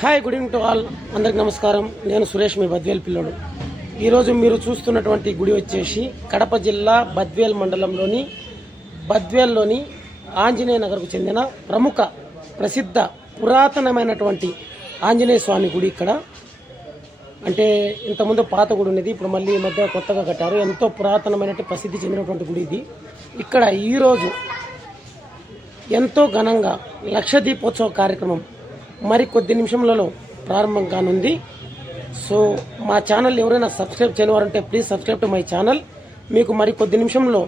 Hi, good evening to all. అందరికి నమస్కారం. నేను సురేష్, మీ బద్వేల్ పిల్లోడు. ఈరోజు మీరు చూస్తున్నటువంటి గుడి వచ్చేసి కడప జిల్లా బద్వేల్ మండలంలోని బద్వేల్లోని ఆంజనేయ నగర్కు చెందిన ప్రముఖ ప్రసిద్ధ పురాతనమైనటువంటి ఆంజనేయ స్వామి గుడి. ఇక్కడ అంటే ఇంతకుముందు పాత గుడి ఉన్నది, ఇప్పుడు మళ్ళీ ఈ మధ్య కొత్తగా కట్టారు. ఎంతో పురాతనమైన ప్రసిద్ధి చెందినటువంటి గుడి ఇది. ఇక్కడ ఈరోజు ఎంతో ఘనంగా లక్ష దీపోత్సవ కార్యక్రమం మరి కొద్ది నిమిషంలలో ప్రారంభం కానుంది. సో మా ఛానల్ ఎవరైనా సబ్స్క్రైబ్ చేయనివారంటే please subscribe to my channel. మీకు మరి కొద్ది నిమిషంలో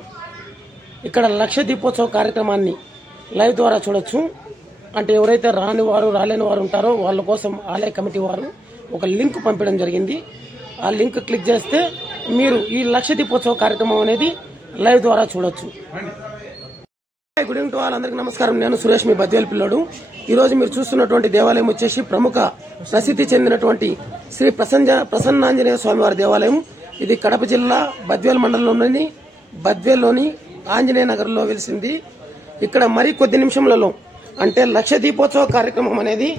ఇక్కడ లక్ష దీపోత్సవ కార్యక్రమాన్ని లైవ్ ద్వారా చూడొచ్చు. అంటే ఎవరైతే రాలేని వారు ఉంటారో వాళ్ళ కోసం ఆలయ కమిటీ వారు ఒక లింక్ పంపించడం జరిగింది. ఆ లింక్ క్లిక్ చేస్తే మీరు ఈ లక్ష దీపోత్సవ కార్యక్రమం అనేది లైవ్ ద్వారా చూడొచ్చు. Good evening to all. అందరికి నమస్కారం. నేను సురేష్, మీ బద్వేల్ పిల్లోడు. ఈ రోజు మీరు చూస్తున్నటువంటి దేవాలయం వచ్చేసి ప్రముఖ ప్రసిద్ధి చెందినటువంటి శ్రీ ప్రసన్నాంజనేయ స్వామివారి దేవాలయం. ఇది కడప జిల్లా బద్వేల్ మండలంలోని బద్వేల్లోని ఆంజనేయ నగర్లో వెలిసింది. ఇక్కడ మరి కొద్ది నిమిషంలలో అంటే లక్ష దీపోత్సవ కార్యక్రమం అనేది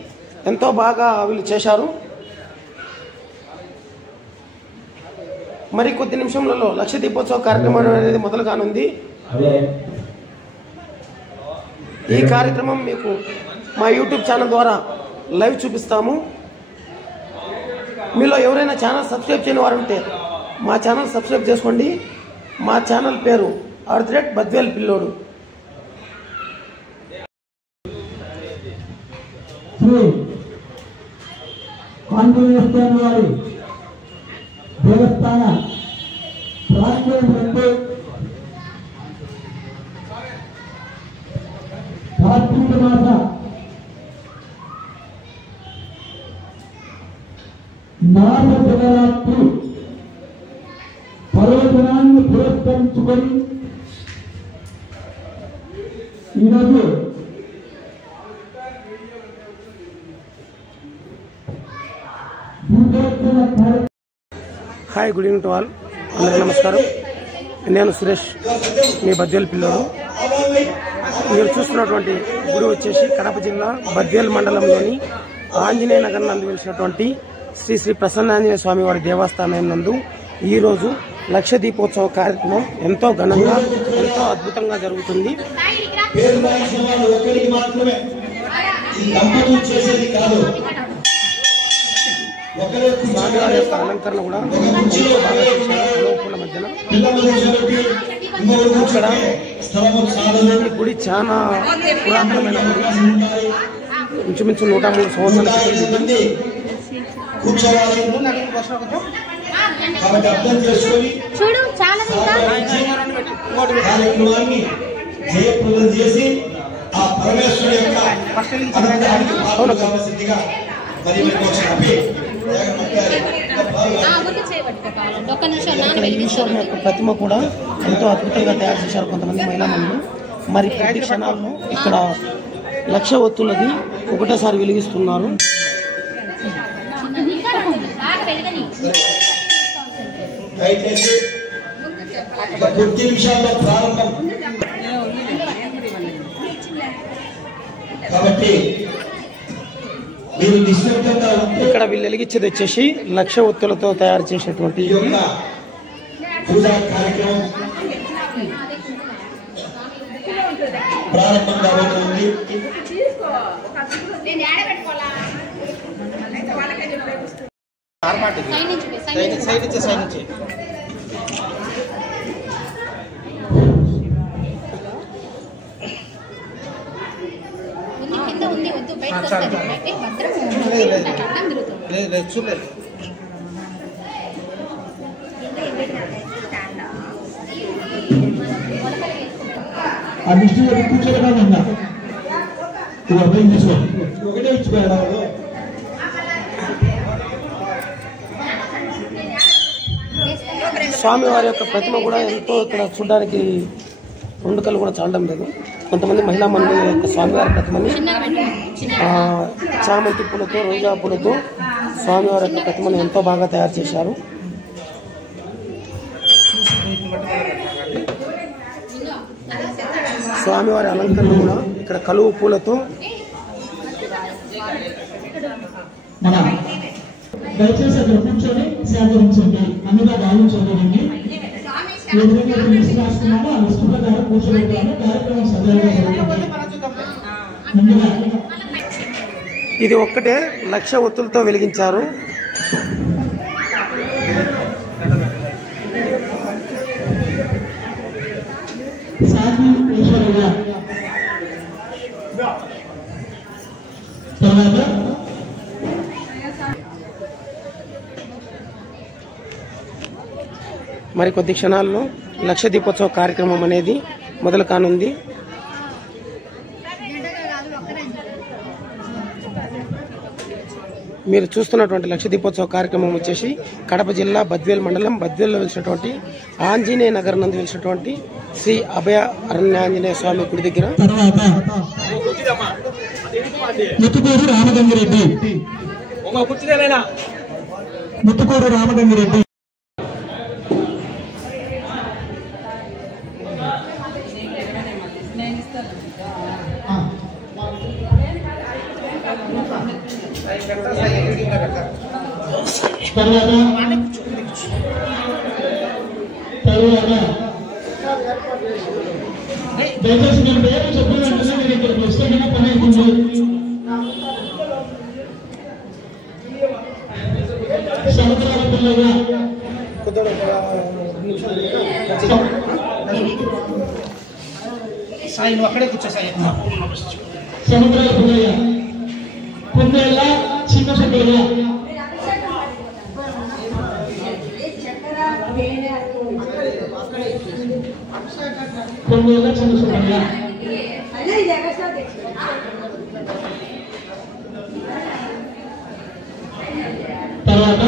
ఎంతో బాగా వీళ్ళు చేశారు. మరి కొద్ది నిమిషంలలో లక్ష దీపోత్సవ కార్యక్రమం అనేది మొదలు కానుంది. ఈ కార్యక్రమం మీకు మా యూట్యూబ్ ఛానల్ ద్వారా లైవ్ చూపిస్తాము. మీలో ఎవరైనా ఛానల్ సబ్స్క్రైబ్ చేయని వారు ఉంటే మా ఛానల్ సబ్స్క్రైబ్ చేసుకోండి. మా ఛానల్ పేరు బద్వేల్ పిల్లోడు. ఆంజనేయ స్వామి వారి దేవస్థాన ప్రాంగణంలో కార్తీక మాస శివరాత్రి పర్వదినాన్ని పురస్కరించుకొని ఈరోజు hi, good evening to all. అందరికీ నమస్కారం. నేను సురేష్, మీ బద్వేల్ పిల్లోడు. మీరు చూస్తున్నటువంటి గుడి వచ్చేసి కడప జిల్లా బద్వేల్ మండలంలోని ఆంజనేయ నగర్ నందు వెలిసినటువంటి శ్రీ ప్రసన్నాంజనేయ స్వామి వారి దేవస్థానం నందు ఈరోజు లక్ష దీపోత్సవ కార్యక్రమం ఎంతో ఘనంగా ఎంతో అద్భుతంగా జరుగుతుంది. స్వామివారి యొక్క అలంకరణ కూడా ఎంతో బాగా చేశారు. పూల మధ్యన ఇక్కడ ఈ గుడి చాలా పురాతనమైన గుడి. ఇంచుమించు 103 సంవత్సరాల ఈశ్వరుని యొక్క ప్రతిమ కూడా ఎంతో అద్భుతంగా తయారు చేశారు కొంతమంది మహిళా మనులు. మరి ప్రతి క్షణాల్లో ఇక్కడ లక్ష ఒత్తులది ఒకటేసారి వెలిగిస్తున్నారు. ఇక్కడ వీళ్ళు వెలిగించేది వచ్చేసి లక్ష ఒత్తులతో తయారు చేసినటువంటి పూజా కార్యక్రమం ప్రారంభం కాబోతుంది. ఆ మిస్టర్ కూర్చోగా ఉన్నా తీసుకో ఒకటే ఇచ్చిపోయాడు. స్వామివారి యొక్క ప్రతిమ కూడా ఎంతో ఇక్కడ చూడడానికి రెండు కళ్ళు కూడా చాలడం లేదు. కొంతమంది మహిళా మండలి యొక్క స్వామివారి ప్రతిమని చామంతి పూలతో రోజా పూలతో స్వామివారి యొక్క ప్రతిమను ఎంతో బాగా తయారు చేశారు. స్వామివారి అలంకరణ కూడా ఇక్కడ కలువ పూలతో మన దయచేసి అక్కడ కూర్చొని సేకరించండి, అన్నిగా భావించండి. ఏ విధంగా లిస్ట్ రాసుకున్నామో ఆ లిస్ట్ ప్రకారం కూర్చోబెట్టాము. కార్యక్రమం సజావుగా జరుగుతుంది. ముందుగా ఇది ఒక్కటే 1,00,000 ఒత్తులతో వెలిగించారు. సాధి ఈశ్వరయ్య, తర్వాత మరి కొద్ది క్షణాల్లో 1,00,000 దీపోత్సవ కార్యక్రమం అనేది మొదలు కానుంది. మీరు చూస్తున్నటువంటి 1,00,000 దీపోత్సవ కార్యక్రమం వచ్చేసి కడప జిల్లా బద్వేల్ మండలం బద్వేల్లో వెలిసినటువంటి ఆంజనేయ నగర్ నందు వెలిసినటువంటి శ్రీ అభయ అరణ్యాంజనేయ స్వామి గుడి దగ్గర ముత్తుకూరు రామగంగిరెడ్డి, ముత్తుకూరు రామగంగిరెడ్డి, దయచేసి నేను పేరు చెప్పిన వెంటనే మీరు ఇక్కడికి వస్తే పని అవుతుంది. సముద్రాల పిల్లగా సముద్రాల పిల్లయ్య, కుందేళ్ళ చిన్న సుబ్బయ్య, కుందేళ్ళ చిన్న సుబ్బయ్య, తర్వాత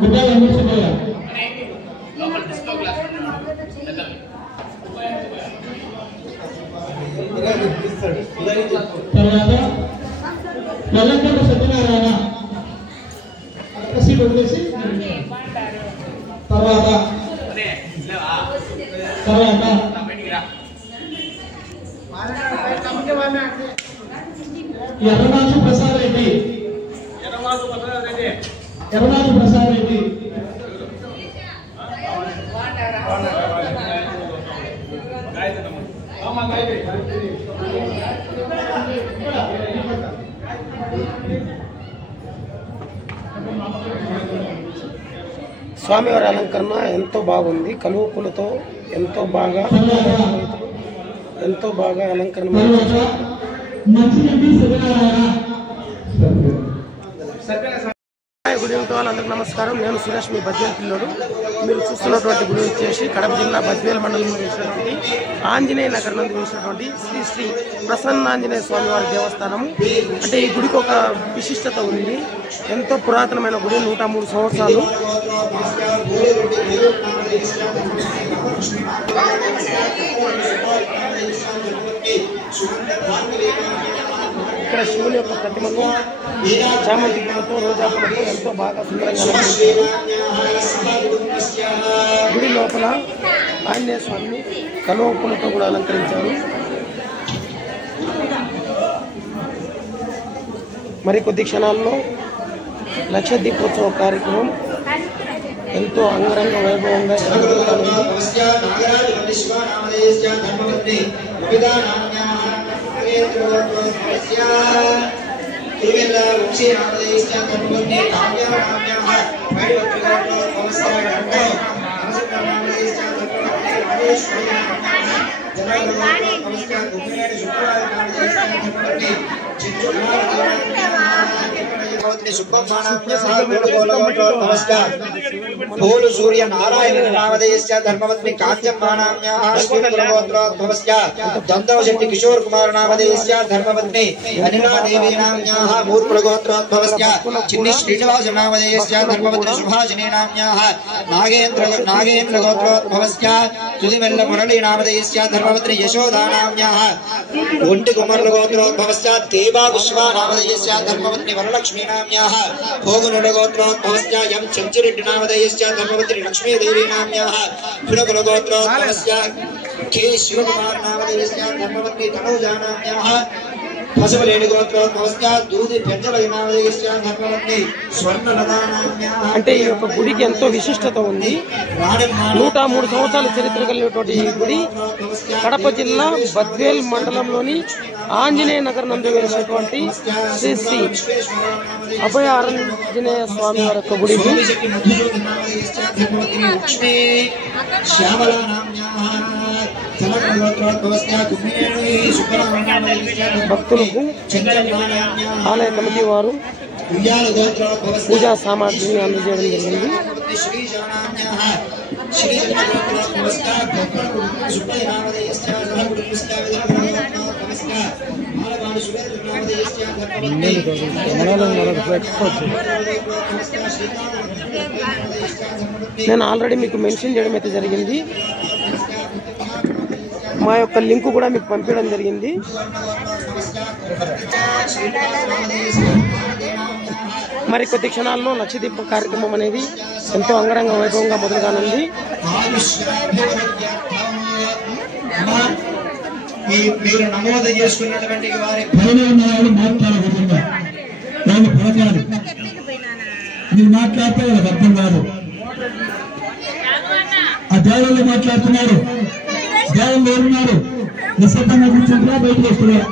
గుడ్డల సుబ్బయ్య, తర్వాత వెల్లంకొండ సత్యనారాయణ సీట్ వదిలేసి, తర్వాత ఎర్రనాథు ప్రసాద్ రెడ్డి, ఎర్రనాథు ప్రసాద్ రెడ్డి, స్వామివారి అలంకరణ ఎంతో బాగుంది. కలువ పూలతో ఎంతో బాగా అలంకరణ. గుడి వాళ్ళందరికీ నమస్కారం. నేను సురేష్, మీ బద్వేల్ పిల్లోడు. మీరు చూస్తున్నటువంటి గుడి వచ్చేసి కడప జిల్లా బద్వేల్ మండలంలో వేసినటువంటి ఆంజనేయ నగర్ నందు వేసినటువంటి శ్రీ శ్రీ ప్రసన్నాంజనేయ స్వామి వారి దేవస్థానము. అంటే ఈ గుడికి ఒక విశిష్టత ఉంది. ఎంతో పురాతనమైన గుడి, 103 సంవత్సరాలు. ఇక్కడ శివుని యొక్క ప్రతిమకు చామంతి పూలతో, రోజా పూలతో ఎంతో బాగా సుందరంగా గుడి లోపల ఆంజనేయ స్వామిని కలువ పూలతో కూడా అలంకరించారు. మరి కొద్ది క్షణాల్లో 1,00,000 దీపోత్సవ కార్యక్రమం ఎంతో అంగరంగ వైభవంగా भूल सूर्य नारायण नामधेयस्य धर्मपत्नी कांचम्मानाम्याः श्रीकुलगोत्रोद्भवस्य दन्तवशक्ति किशोर कुमार नामधेयस्य धर्मपत्नी अनिला देवी नाम्याः मूर्कुलगोत्रोद्भवस्य चिन्नी श्रीनिवास नामधेयस्य धर्मपत्नी सुभाषिनी नाम्याः नागेन्द्र गोत्रोद्भवस्य तुदिमेल्ल मुरली नामधेयस्य धर्मपत्नी यशोदा नाम्याः उंटि कुमार गोत्रोद्भवस्य देवा विश्वा नामधेयस्य धर्मपत्नी वरलक्ष्मी नाम्याः भोगनुल गोत्रोद्भवस्य यम चंचुरेड्डी नामधेय नामधेयश्च धर्मपत्नी लक्ष्मी देवी नाम्याः पुनकुलगोत्रोद्भवस्य के शिवकुमार नामधेयश्च धर्मपत्नी तनूजा नाम्याः फसवलेणी गोत्रोद्भवस्य दूधि पेंचलय नामधेयश्च धर्मपत्नी स्वर्णलता नाम्याः। అంటే ఈ యొక్క గుడికి ఎంతో విశిష్టత ఉంది. 103 సంవత్సరాల చరిత్ర కలిగినటువంటి ఈ గుడి కడప జిల్లా బద్వేల్ మండలంలోని ఆంజనేయ నగర్ నందు వెలిసినటువంటి శ్రీ శ్రీ అభయ ఆంజనేయ స్వామి వారి యొక్క గుడి. భక్తులకు ఆలయ కమిటీ వారు పూజా సామాగ్రిని అందజేయడం జరిగింది. నేను ఆల్రెడీ మీకు మెన్షన్ చేయడం అయితే జరిగింది. మా యొక్క లింక్ కూడా మీకు పంపించడం జరిగింది. మరి కొద్ది క్షణాల్లో లక్షదీపం కార్యక్రమం అనేది ఎంతో అంగరంగ వైభవంగా మొదలు కానుంది. మీరు నమోదు చేసుకున్నటువంటి వారి మాట్లాడకుండా దాన్ని పలకాలి. మీరు మాట్లాడితే వాళ్ళకి అర్థం కాదు. ఆ దేవుళ్ళు మాట్లాడుతున్నారు, దేవుళ్ళు ఏరున్నారు, నిశ్శబ్దంగా కూర్చుంటున్నా బయటకు వస్తున్నారు.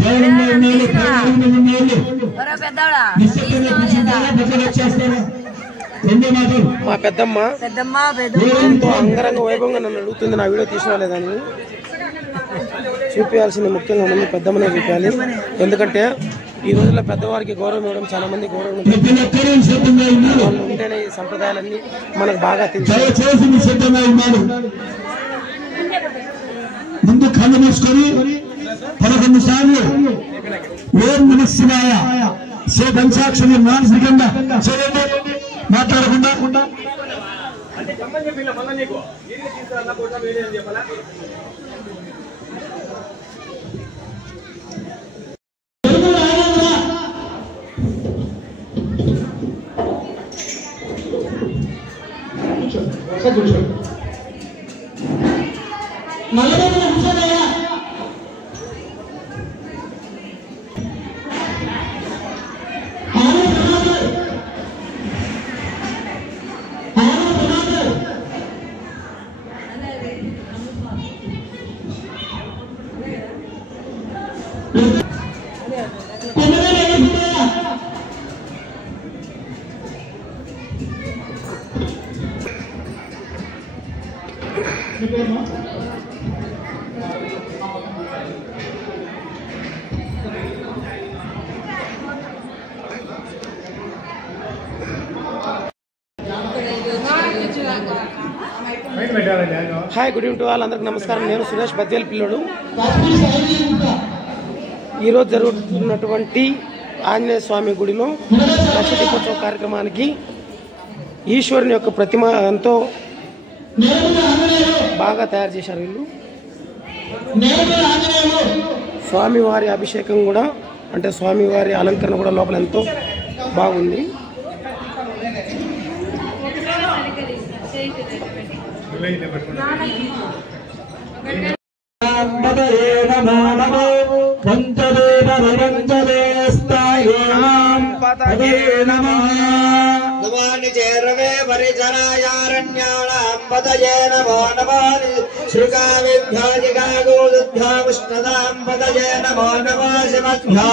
దేవుళ్ళలో ఉన్నాళ్ళు, దేవుళ్ళు ఉన్నాళ్ళు నిశ్శబ్దంగా కూర్చుంటారా, బట్టలు వచ్చేస్తారా? రెండే మాటలు. మా పెద్దమ్మ ఎంతో అంగరంగ వైభవంగా నన్ను అడుగుతుంది నా వీడియో తీసినా లేదని. చూపించాల్సింది ముఖ్యంగా ముందు పెద్దమ్మనే చూపించాలి. ఎందుకంటే ఈ రోజుల్లో పెద్దవారికి గౌరవం ఇవ్వడం చాలా మంది గౌరవం వాళ్ళు ఉంటేనే ఈ సంప్రదాయాలన్నీ మనకు బాగా తెలుసు. ముందు కళ్ళు మూసుకొని 11 సార్లు ఓం నమః శివాయ పంచాక్షరి మానసికంగా చేయండి, మాట్లాడకుండా. Hi, good evening to all. అందరికి నమస్కారం. నేను సురేష్ బద్వేల్ పిల్లోడు. ఈరోజు జరుగుతున్నటువంటి ఆంజనేయ స్వామి గుడిలో లక్ష దీపోత్సవ కార్యక్రమానికి ఈశ్వరుని యొక్క ప్రతిమ ఎంతో బాగా తయారు చేశారు వీళ్ళు. స్వామివారి అభిషేకం కూడా అంటే స్వామివారి అలంకరణ కూడా లోపల ఎంతో బాగుంది. నమాని చేరవే పరిచరాయారణ్యాణాం పతయే నమో నమాని శ్రీకావిభ్యాజిగాగోదుద్భాముష్ణదాం పతయే నమో నమో శివద్భ్యా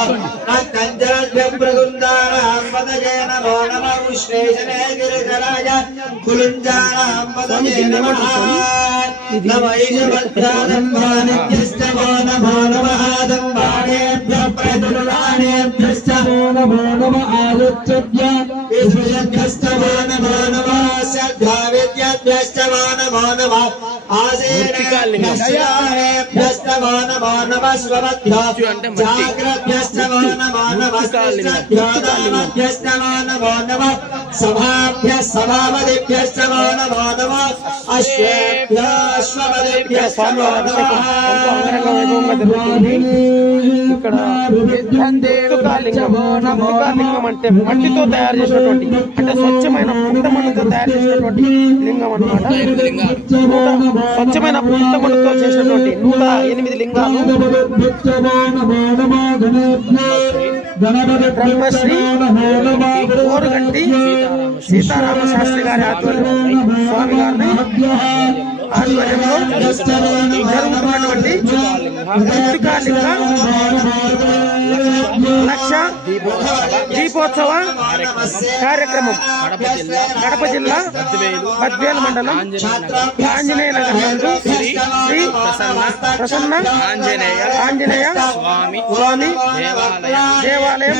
నక్కంజరాభ్యప్రగుందానాం పతయే నమో నమో ఉష్ణేశనే గిరిధరాయ కులుంజానాం పతయే నమః నమైజభద్రాదంభానిభ్యశ్చమో నమో నమః దంభాణేభ్యః ప్రతులానేభ్యశ్చ నమో నమః ఆదిత్యేభ్యః విశ్వజభ్యశ్చ నమో నమః శ్రద్ధావిద్యాభ్యశ్చ నమో नमः आसेनेभ्यस्तमो नमो नमः स्वमभ्यो जाग्रभ्यस्तमो नमो नमः दानभ्यस्तमो नमो नमः सभाभ्यः सभापतिभ्यस्तमो नमो नमः अश्वेभ्यश्वपतिभ्यस्तमो नमः ఇక్కడ లింగం అంటే మట్టితో తయారు చేసినటువంటి అంటే స్వచ్ఛమైన పుట్టమన్నుతో తయారు చేసినటువంటి లింగం అన్నమాట. స్వచ్ఛమైన పుట్టమన్నుతో చేసినటువంటి 108 లింగాలు బ్రహ్మశ్రీ ఓరుగంటి సీతారామ శాస్త్రి గారి ఆధ్వర్యంలో స్వామి గారిని ఆధ్వర్యంలో జరుగుతున్నటువంటి మృత్తికాలింగ లక్ష దీపోత్సవ కార్యక్రమం కడప జిల్లా బద్వేలు మండలం ఆంజనేయ నగర్ నందు శ్రీ ప్రసన్న ఆంజనేయ స్వామి దేవాలయం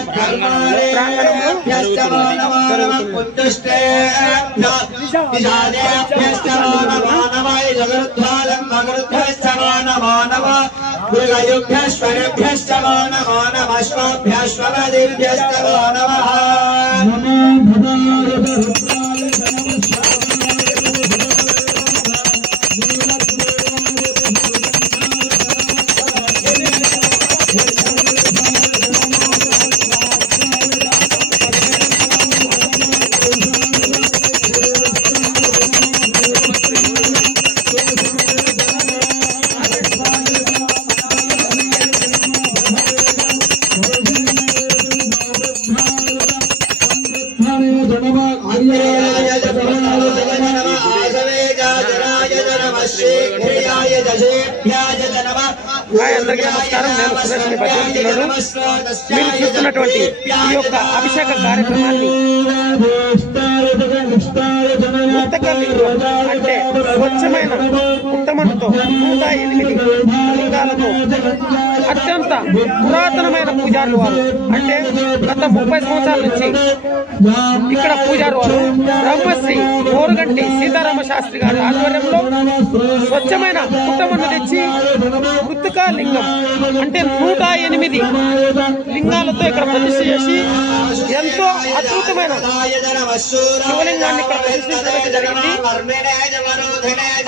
ప్రాంగణంలో అందరికీ నమస్కారం. నేను సురేష్ మీ బద్వేలు పిల్లోడు. మీరు చూస్తున్నటువంటి ఈ యొక్క అభిషేక కార్యక్రమాన్ని అంటే స్వచ్ఛమైన పుట్టమన్నుతో 108 లింగాలతో అత్యంత పురాతనమైన పూజారులు వారు అంటే గత 30 సంవత్సరాల నుంచి ఇక్కడ పూజారు వారు బ్రహ్మశ్రీ ఓరుగంటి సీతారామ శాస్త్రి గారి ఆధ్వర్యంలో స్వచ్ఛమైన పుట్టమన్ను తెచ్చి మృత్తికా లింగం అంటే 108 లింగాలతో ఇక్కడ ప్రతిష్ఠ చేసి ఎంతో అద్భుతమైన శివలింగాన్ని ఇక్కడ ప్రతిష్ఠించడం జరిగింది.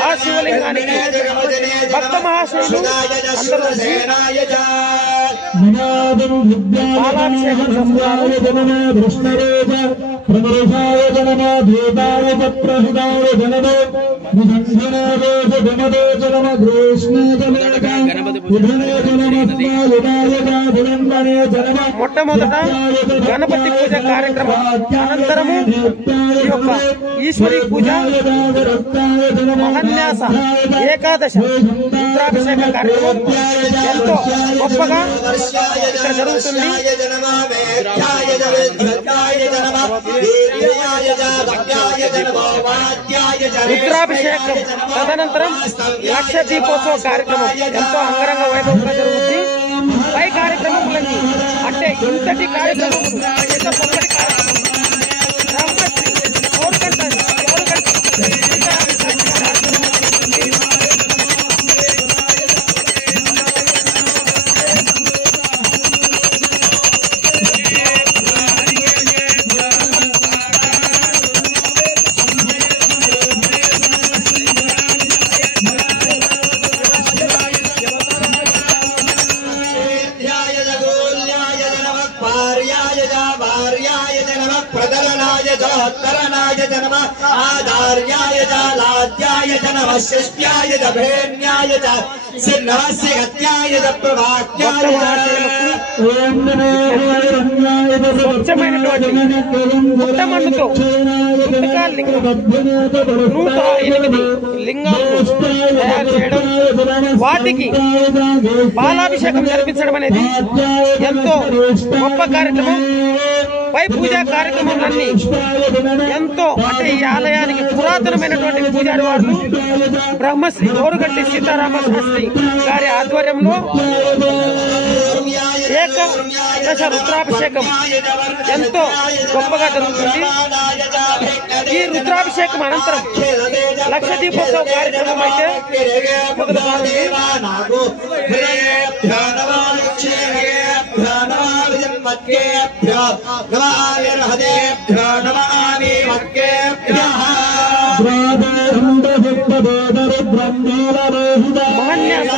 ఆ శివలింగానికి భక్త మహాశయులు అందరూ పాలాభిషేకం చేస్తున్నారు. మొట్టమొదట గణపతి పూజ కార్యక్రమం అనంతరము ఈ యొక్క ఈశ్వరీ పూజ మహాన్యాస ఏకాదశ రుద్రాభిషేక కార్యక్రమం ఎంతో గొప్పగా ఇక్కడ జరుగుతుంది. రుద్రాభిషేకం తదనంతరం లక్ష దీపోత్సవ కార్యక్రమం ఎంతో అంగరంగ వైభవంగా జరుగుతుంది. పై కార్యక్రమములన్నీ అంటే ఇంతటి కార్యక్రమం ఎంత గొప్పటి కార్యక్రమం आधार्याय च लाद्याय च नमः शिष्याय च भेन्याय च सिन्नवस्य गत्याय च प्रभात्याय స్వచ్ఛమైనటువంటి పుట్టమన్నుతో మృత్తికా లింగం 108 లింగాలను తయారు చేయడం, వాటికి పాలాభిషేకం జరిపించడం అనేది ఎంతో గొప్ప కార్యక్రమం. పై పూజా కార్యక్రమాలన్నీ ఎంతో అంటే ఈ ఆలయానికి పురాతనమైనటువంటి పూజారి వారు బ్రహ్మశ్రీ ఓరుగంటి సీతారామ శాస్త్రి గారి ఆధ్వర్యంలో ఏకదశ రుద్రాభిషేకం ఎంతో గొప్పగా జరుగుతుంది. ఈ రుద్రాభిషేకం అనంతరం లక్ష దీపోత్సవ కార్యక్రమం అయితే మొదలు కానుంది. మహన్యాస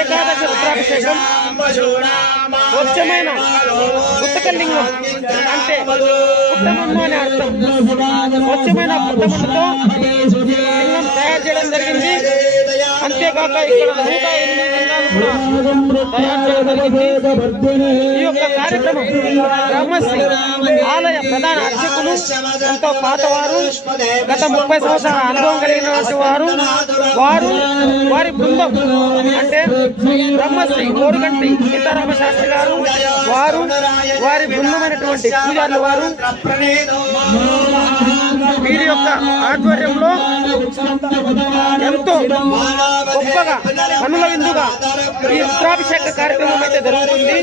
ఏకాదశి రుద్రాభిషేకం స్వచ్ఛమైన పుస్తకలింగం అంటే పుట్టమన్ను అని అర్థం. స్వచ్ఛమైన పుట్టమన్నుతో లింగం తయారు చేయడం జరిగింది. అంతేకాక ఇక్కడ 108 లింగాలు కూడా తయారు చేయడం జరిగింది. ఈ యొక్క కార్యక్రమం బ్రహ్మశ్రీ ఆలయ ప్రధాన అర్చకులు ఎంతో పాతవారు, గత 30 సంవత్సరాల అనుభవం కలిగినటువంటి వారి బృందం అంటే బ్రహ్మశ్రీ కోరుగంటి సీతారామ శాస్త్రి గారు, వారి బృందమైనటువంటి పూజారులు వారు వీరి యొక్క ఆధ్వర్యంలో ఎంతో గొప్పగా కనుల విందుగా ఈ రుద్రాభిషేక కార్యక్రమం అయితే జరుగుతుంది.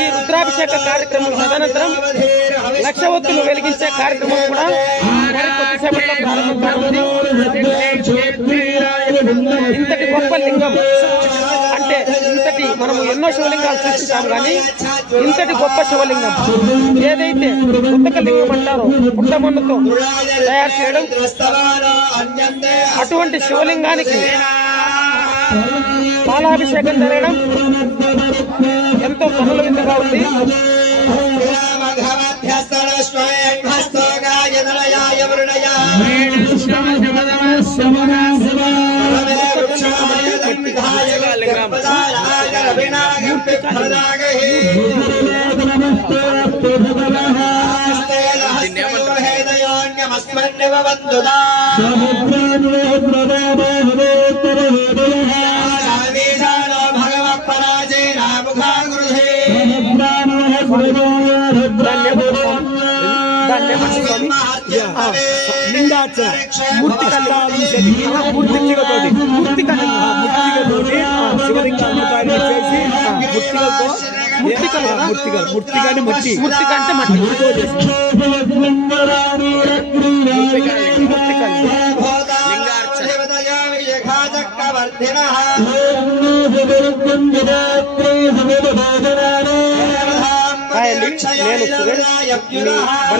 ఈ రుద్రాభిషేక కార్యక్రమం తదనంతరం లక్ష ఒత్తులు వెలిగించే కార్యక్రమం కూడా మరి కొద్దిసేపట్లో ప్రారంభం కానుంది. ఇంతటి గొప్ప లింగం అంటే ఇంతటి మనము ఎన్నో శివలింగాలు సృష్టిస్తాం కానీ ఇంతటి గొప్ప శివలింగం ఏదైతే పుస్తక లింగం అంటారో పుట్టమన్నుతో తయారు చేయడం, అటువంటి శివలింగానికి పాలాభిషేకం జరగడం ఎంతో కనుల విందుగా ఉంది.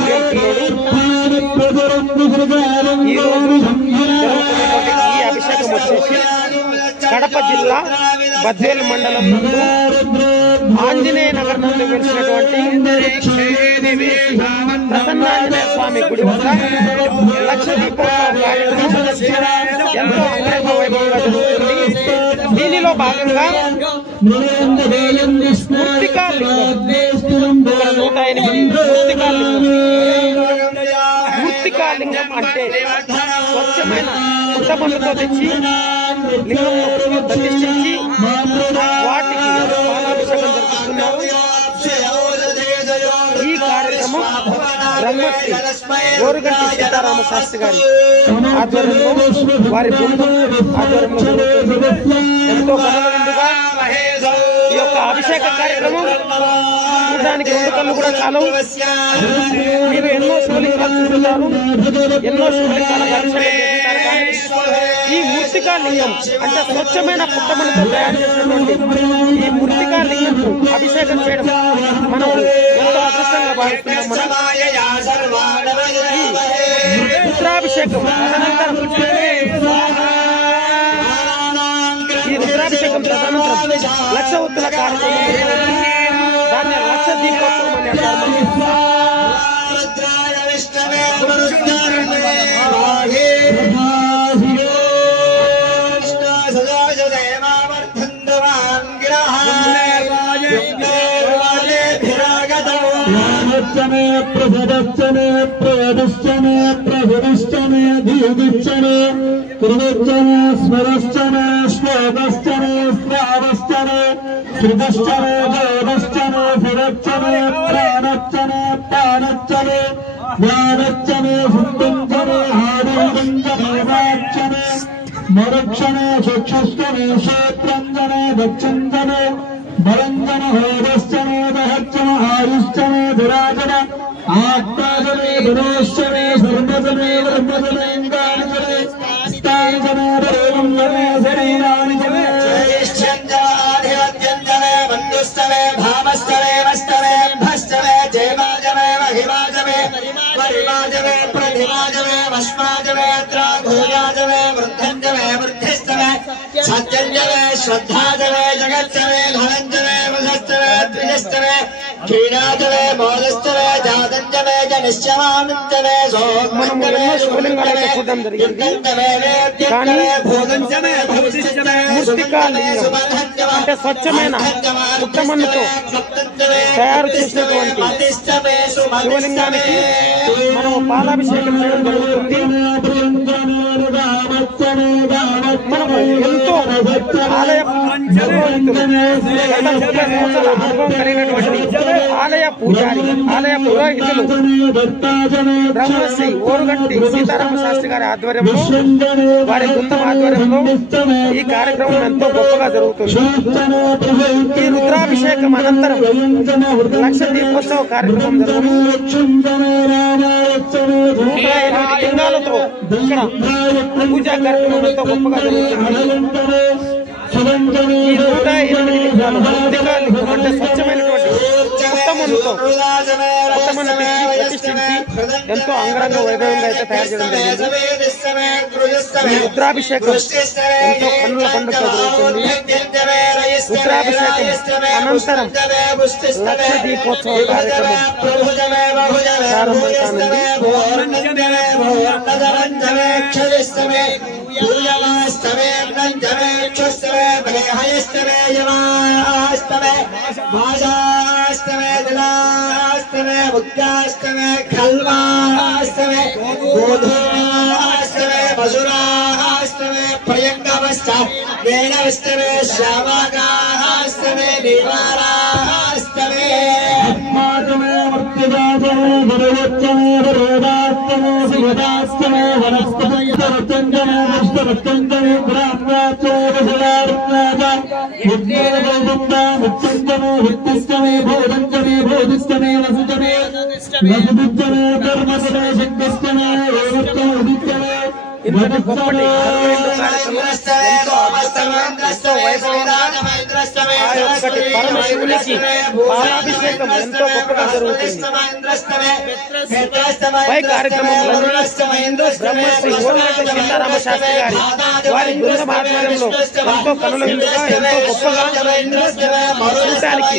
నేను సురేష్ ఈ అభిషేకం వచ్చేసి కడప జిల్లా బద్వేల్ మండలం నందు ఆంజనేయ నగర్ నందు వెలిసినటువంటి ప్రసన్నాంజనేయ స్వామి గుడి వద్ద లక్ష దీపోత్సవ కార్యక్రమం ఎంతో అంగరంగ వైభవంగా జరుగుతుంది. దీనిలో భాగంగా మూర్తికాలింగం అంటే స్వచ్ఛమైన పుట్టమన్నుతో తెచ్చి లింగం ప్రతిష్ఠించి వాటికి పాలాభిషేకం జరుపుతున్నారు. ఈ కార్యక్రమం బ్రహ్మశ్రీ కోరుగంటి సీతారామ శాస్త్రి గారి ఆధ్వర్యంలో వారి బృందం ఆధ్వర్యంలో జరుగుతుంది. ఎంతో కనుల విందుగా ఈ యొక్క అభిషేక కార్యక్రమం చూడడానికి 2 కళ్ళు కూడా చాలవు. మీరు ఎన్నో శివలింగాలు చూస్తున్నారు, ఎన్నో శివలింగాలకు అభిషేకం చేస్తున్నారు. కానీ ఈ మూర్తికా లింగం అంటే స్వచ్ఛమైన పుట్టమన్నుతో తయారు చేసినటువంటి ఈ మూర్తికా లింగం అభిషేకం చేయడం మనం ఎంతో అదృష్టంగా భావిస్తున్నాం. ఈ రుద్రాభిషేకం తదనంతరం లక్ష ఒత్తుల కార్యక్రమం, దాన్ని లక్ష దీపోత్సవం అని అంటారు. ప్రసదశ్చనే ప్రయదశ్చనే ప్రహురిశ్చనే ధీదిశ్చనే త్రివిశ్చనే స్మరశ్చనే శ్వేతశ్చనే శ్రావశ్చనే శ్రుతశ్చనే జోదశ్చనే ఫిరశ్చనే ప్రాణశ్చనే పానశ్చనే జ్ఞానశ్చనే సుందశ్చనే హారీంజనే వాక్షనే మరుక్షణే చక్షుశ్చనే క్షేత్రంజనే దక్షంజనే బలంజన హోదశ్చనే దహశ్చన ఆయుశ్చనే स्तवे वस्तवे भस्तवे जयवाजवे महिमाजवे परिवाजवे प्रतिमाजवे वस्माजवे त्राघोजाजवे वृद्धंजवे वृद्धिस्तवे सत्यंजवे श्रद्धाजवे जगत्सवे धनंजवे वसस्तवे द्विजस्तवे क्षीणाजवे मोदस्तवे जातंजवे जनिश्चवामितवे सोमंजवे శివలింగాలైతే చూడడం జరిగింది. కానీ మూర్తికాలింగం అంటే స్వచ్ఛమైన పుట్టమన్నుతో తయారు చేసినటువంటి శివలింగానికి మనం పాలాభిషేకం చేయడం జరుగుతుంది. మనము ఎంతో ఆలయ అనుభవం కలిగినటువంటి ఆలయ పూజారి ఆలయ పురోహితులు బ్రహ్మశ్రీ ఓరుగంటి సీతారామ శాస్త్రి గారి ఆధ్వర్యంలో వారి బృందం ఆధ్వర్యంలో ఈ కార్యక్రమం ఎంతో గొప్పగా జరుగుతుంది. ఈ రుద్రాభిషేకం అనంతరం లక్ష దీపోత్సవ కార్యక్రమం జరుగుతుంది. 108 లింగాలతో ఇక్కడ పూజా కార్యక్రమం ఎంతో గొప్పగా జరుగుతుంది. ఈ 108 లింగాలు మూర్తికాలింగం అంటే స్వచ్ఛమైనటువంటి పుట్టమన్నుతో పుట్టమన్ను తెచ్చి ప్రతిష్ఠించి ఎంతో అంగరంగ వైభవంగా అయితే తయారు చేయడం జరిగింది. ఈ రుద్రాభిషేకం ఎంతో కన్నుల పండుగ జరుగుతుంది. రుద్రాభిషేకం అనంతరం లక్ష దీపోత్సవ కార్యక్రమం ప్రారంభం కానుంది. भाषास्तवे दिलास्तवे बुद्धास्तवे खल्वास्तवे बोधोस्तवे मसुरास्तवे प्रियंकावस्था वेणस्तवे श्यामाकास्तवे निवारास्तवे आत्मातमे मृत्युदातमे गुरुवत्तमे गुरुदात्तमे शिवदास्तमे वनस्तमे रत्तंजमे रत्तंजमे ब्राह्मणात्मे विषयार्त्नादा विद्येगोविंदा मुच्चंजमे वित्तिष्टमे भोजंजमे भोजिष्टमे वसुजमे वसुदिष्टमे कर्मसमे शक्तिष्टमे वेवत्तमे उदिष्टमे ఇంతటి గొప్పటి ఎంతో వైభవంగా ఆ యొక్కటి పరమశివునికి పాలాభిషేకం ఎంతో గొప్పగా జరుగుతుంది. పై కార్యక్రమంలో బ్రహ్మశ్రీ ఓరుగంటి సీతారామ శాస్త్రి గారి వారి బృందం ఆధ్వర్యంలో ఎంతో కనుల విందుగా ఎంతో గొప్పగా చూడటానికి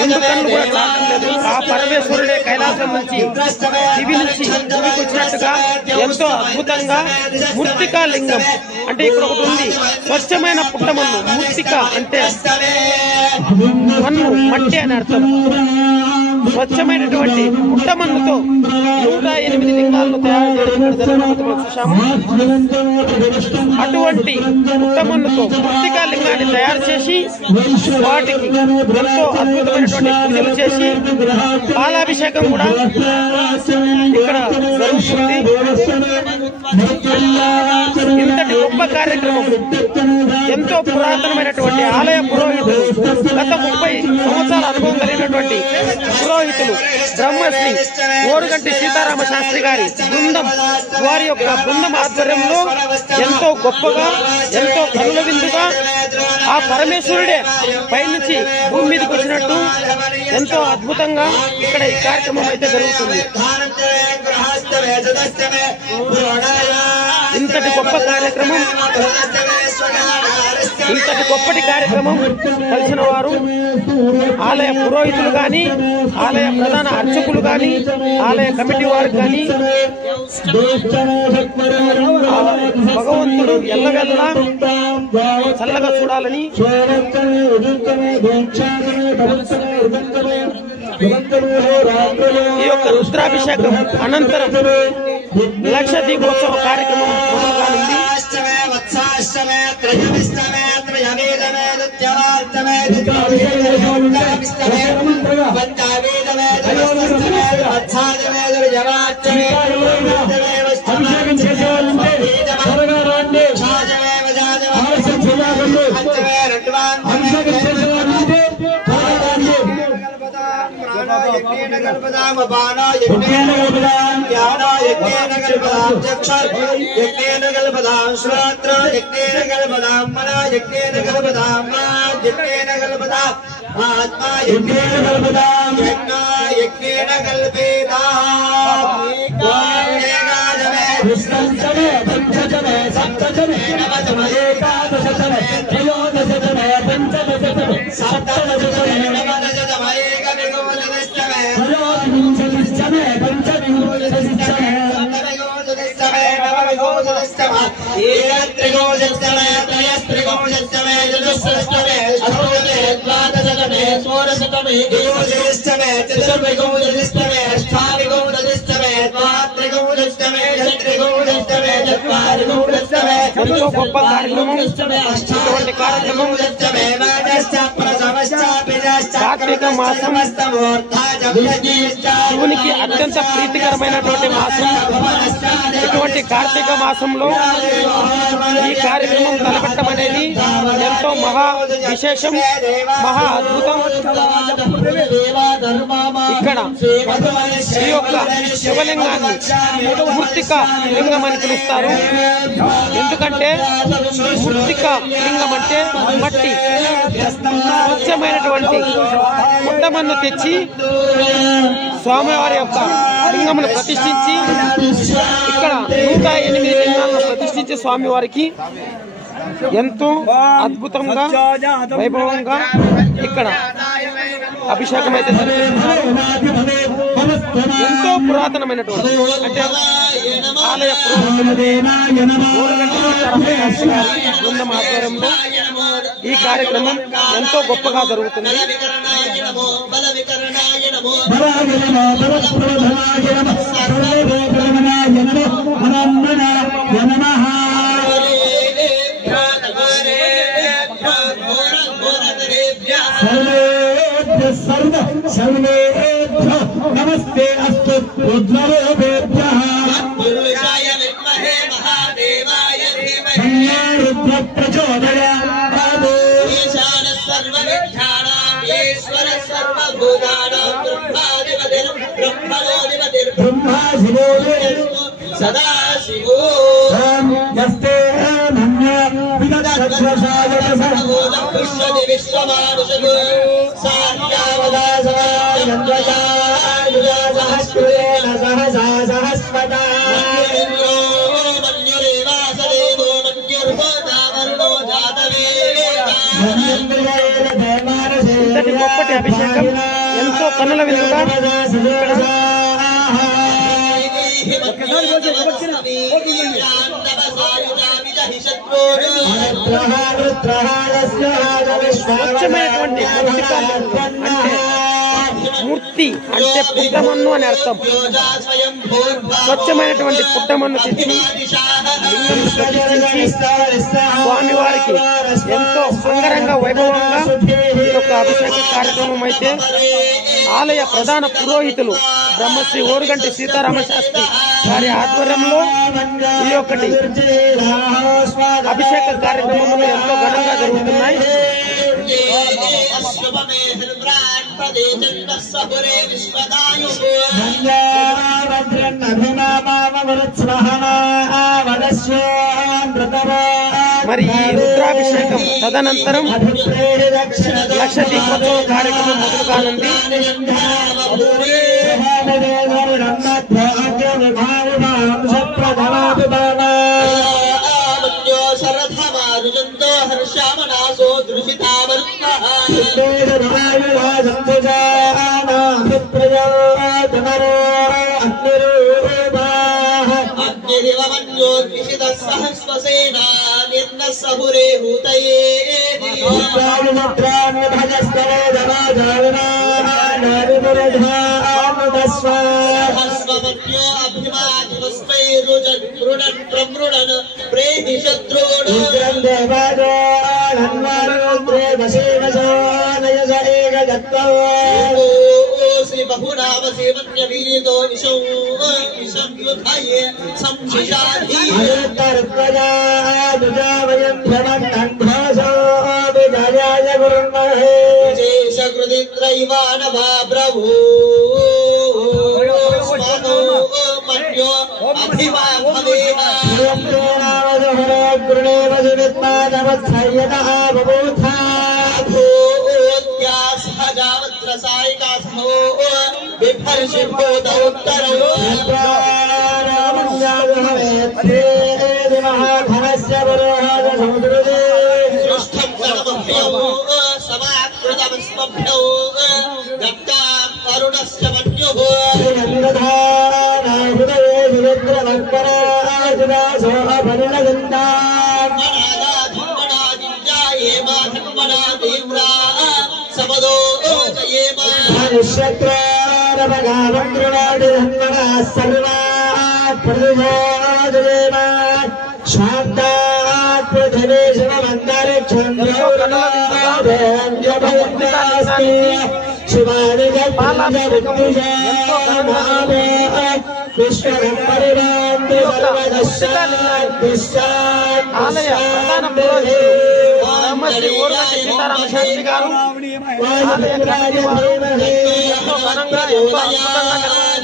రెండు కన్నులు కూడా చాటం లేదు. ఆ పరమేశ్వరుడే కైలాసం నుంచి దివి నుంచి భూమికి వచ్చినట్టుగా ఎంతో అద్భుతంగా మూర్తికా లింగం అంటే ఇక్కడ ఒకటి ఉంది. స్వచ్ఛమైన పుట్టమన్ను మూర్తిక అంటే మన్ను మట్టి అని అర్థం. స్వచ్ఛమైనటువంటి పుట్టమన్నుతో 108 లింగాలను తయారు చేయడం జరుగుతున్నట్టు చూసాము. అటువంటి పుట్టమన్నుతో మూర్తికా లింగాన్ని తయారు చేసి వాటికి ఎంతో అద్భుతమైనటువంటి పూజలు చేసి పాలాభిషేకం కూడా ఇక్కడ జరుగుతుంది. ఇంతటి గొప్ప కార్యక్రమం ఎంతో పురాతనమైనటువంటి ఆలయ పురోహితులు గత 30 సంవత్సరాల అనుభవం కలిగినటువంటి పురోహితులు బ్రహ్మశ్రీ ఓరుగంటి సీతారామ శాస్త్రి గారి బృందం వారి యొక్క బృందం ఆధ్వర్యంలో ఎంతో గొప్పగా ఎంతో కనుల విందుగా ఆ పరమేశ్వరుడే పైనుంచి భూమి మీదకి వచ్చినట్టు ఎంతో అద్భుతంగా ఇక్కడ ఈ కార్యక్రమం అయితే జరుగుతుంది. ఇంతటి గొప్ప కార్యక్రమం ఇంతటి గొప్పటి కార్యక్రమం కలిసిన వారు ఆలయ పురోహితులు కానీ ఆలయ ప్రధాన అర్చకులు కానీ ఆలయ కమిటీ వారు కానీ భగవంతుడు ఎల్లవేళలా చల్లగా చూడాలని ఈ యొక్క రుద్రాభిషేకం అనంతరం లక్ష దీపోత్సవ కార్యక్రమం మొదలు కానుంది. आत्मा यज्ञेन कल्पिताम् यज्ञेन कल्पिताम् पुष्पञ्चमे पञ्चमे सप्तमे नवमे एकादशमे त्रयोदशमे पञ्चदशमे सप्तदशमे नवदशमे एकविंशतिष्टमे त्रयोविंशतिष्टमे पञ्चविंशतिष्टमे सप्तविंशतिष्टमे नवविंशतिष्टमे एकत्रिंशतिष्टमे त्रयस्त्रिंशतिष्टमे चतुस्त्रिंशतिष्टमे अष्टमे द्वादशमे षोडशमे एकोनविंशतिष्टमे चतुर्विंशतिष्टमे अष्टाविंशतिष्टमे द्वात्रिंशतिष्टमे षट्त्रिंशतिष्टमे चत्वारिंशतिष्टमे ఎంతో గొప్ప కార్యక్రమం ఇటువంటి కార్యక్రమం కార్తీక మాసం శివునికి అత్యంత ప్రీతికరమైనటువంటి మాసం. ఇటువంటి కార్తీక మాసంలో ఈ కార్యక్రమం తలపెట్టడం అనేది ఎంతో మహా విశేషం, మహా అద్భుతం. ఇక్కడ ఈ యొక్క శివలింగాన్ని మూర్తిక లింగం అని పిలుస్తారు. ఎందుకంటే మూర్తిక లింగం అంటే మట్టి, స్వచ్ఛమైనటువంటి పుట్టమన్ను తెచ్చి స్వామివారి యొక్క లింగమును ప్రతిష్ఠించి ఇక్కడ 108 లింగాలను ప్రతిష్ఠించి స్వామివారికి ఎంతో అద్భుతంగా వైభవంగా ఇక్కడ అభిషేకం అయితే జరుగుతున్నారు. ఎంతో పురాతనమైనటువంటి అంటే ఆలయ బృందం ఆధ్వర్యంలో ఈ కార్యక్రమం ఎంతో గొప్పగా జరుగుతుంది. नमस्ते अस्तु रुद्ररूपेभ्यः रुद्र प्रचोदयात् ईशानः सर्वविद्यानाम् ईश्वरः सर्वभूतानां ब्रह्मा शिवो सदा शिवो यस्ते विदधत्वसायकसर्वोदं विश्वमानुषगो सहस्रेण सहसा सहस्वता ఇంతటి గొప్పటి అభిషేకం ఎంతో కన్నుల విందుగా స్వచ్ఛమైనటువంటి మూర్తి అంటే పుట్టమన్ను అని అర్థం. స్వచ్ఛమైనటువంటి పుట్టమన్ను తెచ్చి లింగం ప్రతిష్ఠించి స్వామివారికి ఎంతో అంగరంగ వైభవంగా ఈ యొక్క అభిషేక కార్యక్రమం అయితే ఆలయ ప్రధాన పురోహితులు బ్రహ్మశ్రీ ఓరుగంటి సీతారామ శాస్త్రి వారి ఆధ్వర్యంలో ఈ యొక్కటి అభిషేక కార్యక్రమములు ఎంతో ఘనంగా జరుగుతున్నాయి. మరి ఈ రుద్రాభిషేకం తదనంతరం లక్ష దీపోత్సవ కార్యక్రమం మొదలు కానుంది. सहस्वसेना निर्नः सहुरे हूतये सहस्वमन्यो अभिमानिवस्मैरुजन् मृडन् प्रमृडन् प्रेहि शत्रून् श्री बहुनाम सेवन्यवीतो विषं युधाये संशिशाधि शेषकृतित्रैवानवा प्रभो स्मनो मन्यो अभिमाभवेह सायिकासो विभर्षिभूतोत्तरो सृष्टं कर्मभ्यो समाकृतमस्मभ्यो दत्तां करुणस्य मन्युः ఆలయ ప్రధాన పురోహితులు బ్రహ్మశ్రీ ఊరగంటి సీతారామ శాస్త్రి గారు ఆలయ కమిటీ వారు ఎంతో ఘనంగా ఎంతో అద్భుతంగా నిర్వహించారు.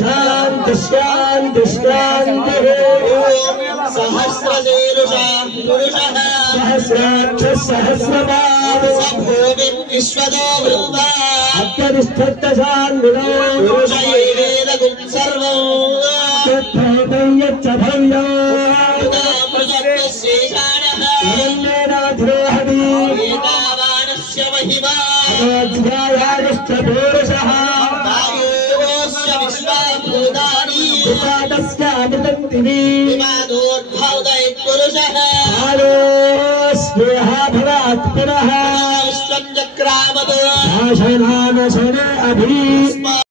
शांति शांति शांति सहस्रशीर्षा पुरुषः सहस्राक्ष सहस्रपाद विश्वतो ब्रह्मा अत्यधिष्ठित शान्तिनो पुरुषैवेदगुं सर्वं तत्प्रभयच्च भव्यो प्रजप्तशेषाणः अनन्यनाथोहति एतावानस्य महिमा अध्यायादिष्ट पुरुषः वायोस्य विश्वाभूतानि विपादस्यामृतन्तिनि विमानोद्भवदै पुरुषः स्नेहा भवात् पुनः विश्वं चक्रावत् भाषणानशने अभि